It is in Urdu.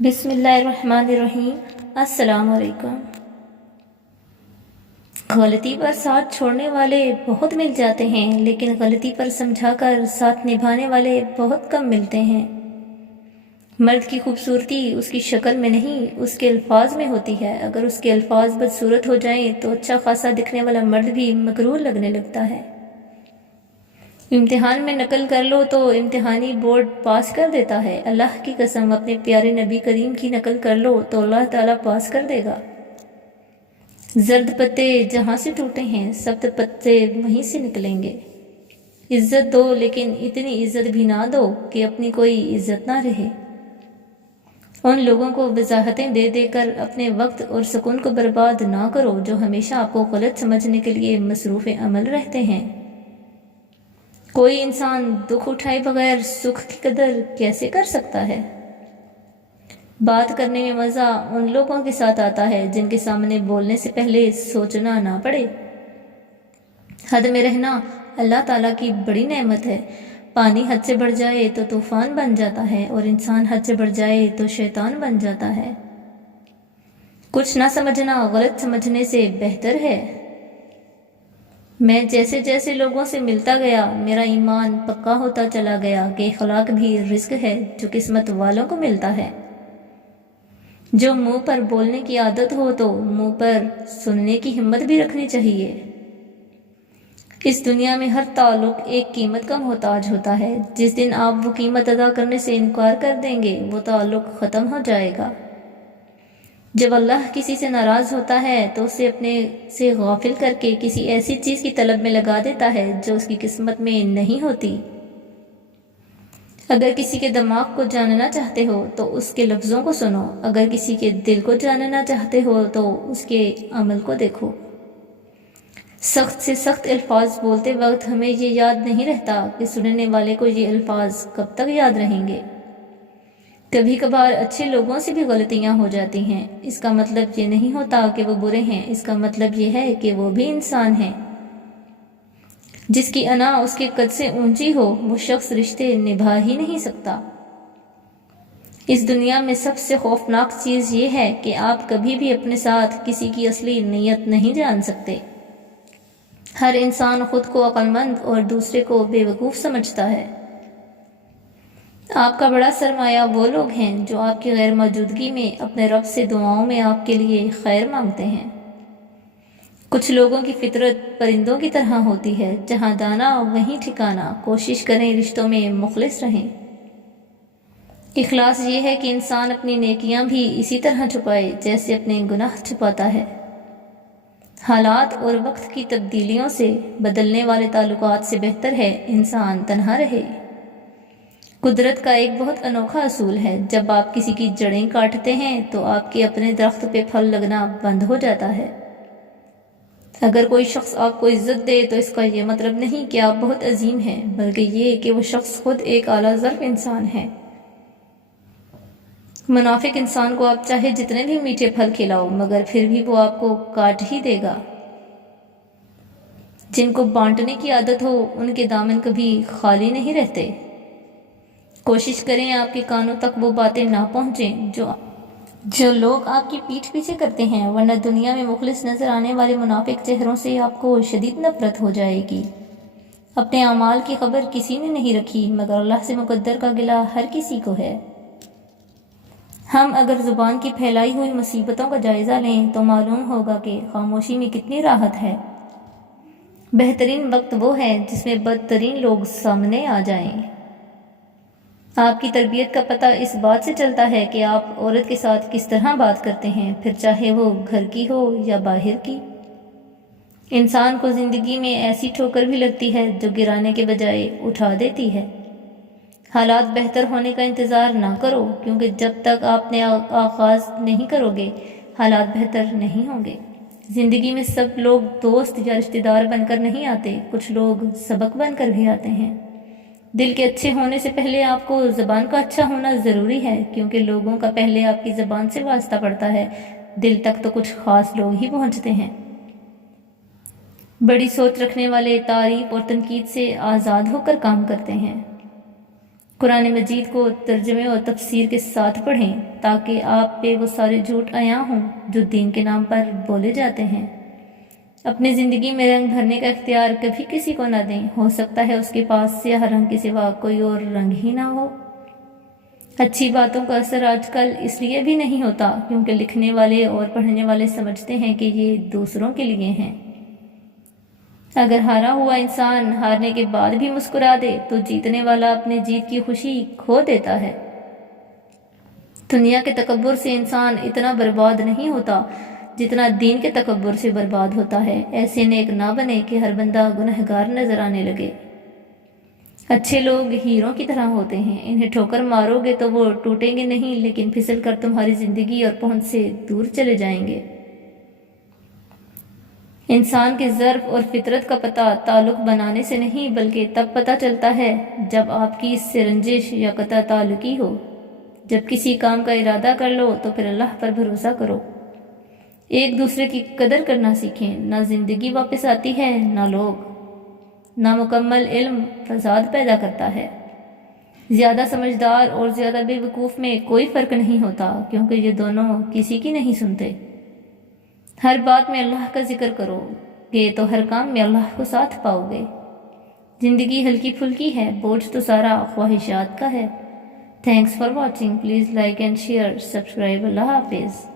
بسم اللہ الرحمن الرحیم۔ السلام علیکم۔ غلطی پر ساتھ چھوڑنے والے بہت مل جاتے ہیں، لیکن غلطی پر سمجھا کر ساتھ نبھانے والے بہت کم ملتے ہیں۔ مرد کی خوبصورتی اس کی شکل میں نہیں، اس کے الفاظ میں ہوتی ہے۔ اگر اس کے الفاظ بدصورت ہو جائیں تو اچھا خاصا دکھنے والا مرد بھی مغرور لگنے لگتا ہے۔ امتحان میں نقل کر لو تو امتحانی بورڈ پاس کر دیتا ہے۔ اللہ کی قسم، اپنے پیارے نبی کریم کی نقل کر لو تو اللہ تعالیٰ پاس کر دے گا۔ زرد پتے جہاں سے ٹوٹے ہیں، سبز پتے وہیں سے نکلیں گے۔ عزت دو، لیکن اتنی عزت بھی نہ دو کہ اپنی کوئی عزت نہ رہے۔ ان لوگوں کو وضاحتیں دے دے کر اپنے وقت اور سکون کو برباد نہ کرو جو ہمیشہ آپ کو غلط سمجھنے کے لیے مصروف عمل رہتے ہیں۔ کوئی انسان دکھ اٹھائے بغیر سکھ کی قدر کیسے کر سکتا ہے؟ بات کرنے میں مزہ ان لوگوں کے ساتھ آتا ہے جن کے سامنے بولنے سے پہلے سوچنا نہ پڑے۔ حد میں رہنا اللہ تعالیٰ کی بڑی نعمت ہے۔ پانی حد سے بڑھ جائے تو طوفان بن جاتا ہے، اور انسان حد سے بڑھ جائے تو شیطان بن جاتا ہے۔ کچھ نہ سمجھنا غلط سمجھنے سے بہتر ہے۔ میں جیسے جیسے لوگوں سے ملتا گیا، میرا ایمان پکا ہوتا چلا گیا کہ اخلاق بھی رزق ہے جو قسمت والوں کو ملتا ہے۔ جو منہ پر بولنے کی عادت ہو تو منہ پر سننے کی ہمت بھی رکھنی چاہیے۔ اس دنیا میں ہر تعلق ایک قیمت کا محتاج ہوتا ہے۔ جس دن آپ وہ قیمت ادا کرنے سے انکار کر دیں گے، وہ تعلق ختم ہو جائے گا۔ جب اللہ کسی سے ناراض ہوتا ہے تو اسے اپنے سے غافل کر کے کسی ایسی چیز کی طلب میں لگا دیتا ہے جو اس کی قسمت میں نہیں ہوتی۔ اگر کسی کے دماغ کو جاننا چاہتے ہو تو اس کے لفظوں کو سنو، اگر کسی کے دل کو جاننا چاہتے ہو تو اس کے عمل کو دیکھو۔ سخت سے سخت الفاظ بولتے وقت ہمیں یہ یاد نہیں رہتا کہ سننے والے کو یہ الفاظ کب تک یاد رہیں گے۔ کبھی کبھار اچھے لوگوں سے بھی غلطیاں ہو جاتی ہیں۔ اس کا مطلب یہ نہیں ہوتا کہ وہ برے ہیں، اس کا مطلب یہ ہے کہ وہ بھی انسان ہیں۔ جس کی انا اس کے قد سے اونچی ہو، وہ شخص رشتے نبھا ہی نہیں سکتا۔ اس دنیا میں سب سے خوفناک چیز یہ ہے کہ آپ کبھی بھی اپنے ساتھ کسی کی اصلی نیت نہیں جان سکتے۔ ہر انسان خود کو عقل مند اور دوسرے کو بے وقوف سمجھتا ہے۔ آپ کا بڑا سرمایہ وہ لوگ ہیں جو آپ کی غیر موجودگی میں اپنے رب سے دعاؤں میں آپ کے لیے خیر مانگتے ہیں۔ کچھ لوگوں کی فطرت پرندوں کی طرح ہوتی ہے، جہاں دانا وہیں ٹھکانا۔ کوشش کریں رشتوں میں مخلص رہیں۔ اخلاص یہ ہے کہ انسان اپنی نیکیاں بھی اسی طرح چھپائے جیسے اپنے گناہ چھپاتا ہے۔ حالات اور وقت کی تبدیلیوں سے بدلنے والے تعلقات سے بہتر ہے انسان تنہا رہے۔ قدرت کا ایک بہت انوکھا اصول ہے، جب آپ کسی کی جڑیں کاٹتے ہیں تو آپ کے اپنے درخت پہ پھل لگنا بند ہو جاتا ہے۔ اگر کوئی شخص آپ کو عزت دے تو اس کا یہ مطلب نہیں کہ آپ بہت عظیم ہیں، بلکہ یہ کہ وہ شخص خود ایک اعلیٰ ظرف انسان ہے۔ منافق انسان کو آپ چاہے جتنے بھی میٹھے پھل کھلاؤ، مگر پھر بھی وہ آپ کو کاٹ ہی دے گا۔ جن کو بانٹنے کی عادت ہو ان کے دامن کبھی خالی نہیں رہتے۔ کوشش کریں آپ کے کانوں تک وہ باتیں نہ پہنچیں جو لوگ آپ کی پیٹھ پیچھے کرتے ہیں، ورنہ دنیا میں مخلص نظر آنے والے منافق چہروں سے آپ کو شدید نفرت ہو جائے گی۔ اپنے اعمال کی خبر کسی نے نہیں رکھی، مگر اللہ سے مقدر کا گلہ ہر کسی کو ہے۔ ہم اگر زبان کی پھیلائی ہوئی مصیبتوں کا جائزہ لیں تو معلوم ہوگا کہ خاموشی میں کتنی راحت ہے۔ بہترین وقت وہ ہے جس میں بدترین لوگ سامنے آ جائیں۔ آپ کی تربیت کا پتہ اس بات سے چلتا ہے کہ آپ عورت کے ساتھ کس طرح بات کرتے ہیں، پھر چاہے وہ گھر کی ہو یا باہر کی۔ انسان کو زندگی میں ایسی ٹھوکر بھی لگتی ہے جو گرانے کے بجائے اٹھا دیتی ہے۔ حالات بہتر ہونے کا انتظار نہ کرو، کیونکہ جب تک آپ نے آغاز نہیں کرو گے حالات بہتر نہیں ہوں گے۔ زندگی میں سب لوگ دوست یا رشتہ دار بن کر نہیں آتے، کچھ لوگ سبق بن کر بھی آتے ہیں۔ دل کے اچھے ہونے سے پہلے آپ کو زبان کا اچھا ہونا ضروری ہے، کیونکہ لوگوں کا پہلے آپ کی زبان سے واسطہ پڑتا ہے، دل تک تو کچھ خاص لوگ ہی پہنچتے ہیں۔ بڑی سوچ رکھنے والے تعریف اور تنقید سے آزاد ہو کر کام کرتے ہیں۔ قرآن مجید کو ترجمے اور تفسیر کے ساتھ پڑھیں تاکہ آپ پہ وہ سارے جھوٹ عیاں ہوں جو دین کے نام پر بولے جاتے ہیں۔ اپنی زندگی میں رنگ بھرنے کا اختیار کبھی کسی کو نہ دیں، ہو سکتا ہے اس کے پاس سیاہ رنگ کے سوا کوئی اور رنگ ہی نہ ہو۔ اچھی باتوں کا اثر آج کل اس لیے بھی نہیں ہوتا کیونکہ لکھنے والے اور پڑھنے والے سمجھتے ہیں کہ یہ دوسروں کے لیے ہیں۔ اگر ہارا ہوا انسان ہارنے کے بعد بھی مسکرا دے تو جیتنے والا اپنے جیت کی خوشی کھو دیتا ہے۔ دنیا کے تکبر سے انسان اتنا برباد نہیں ہوتا جتنا دین کے تکبر سے برباد ہوتا ہے۔ ایسے نیک نہ بنے کہ ہر بندہ گنہگار نظر آنے لگے۔ اچھے لوگ ہیروں کی طرح ہوتے ہیں، انہیں ٹھوکر مارو گے تو وہ ٹوٹیں گے نہیں لیکن پھسل کر تمہاری زندگی اور پہنچ سے دور چلے جائیں گے۔ انسان کے ظرف اور فطرت کا پتہ تعلق بنانے سے نہیں بلکہ تب پتہ چلتا ہے جب آپ کی اس سے رنجش یا قطع تعلقی ہو۔ جب کسی کام کا ارادہ کر لو تو پھر اللہ پر بھروسہ کرو۔ ایک دوسرے کی قدر کرنا سیکھیں، نہ زندگی واپس آتی ہے نہ لوگ۔ نامکمل علم فساد پیدا کرتا ہے۔ زیادہ سمجھدار اور زیادہ بے وقوف میں کوئی فرق نہیں ہوتا کیونکہ یہ دونوں کسی کی نہیں سنتے۔ ہر بات میں اللہ کا ذکر کرو گے تو ہر کام میں اللہ کو ساتھ پاؤ گے۔ زندگی ہلکی پھلکی ہے، بوجھ تو سارا خواہشات کا ہے۔ Thanks for watching, please like and share, subscribe. اللہ حافظ۔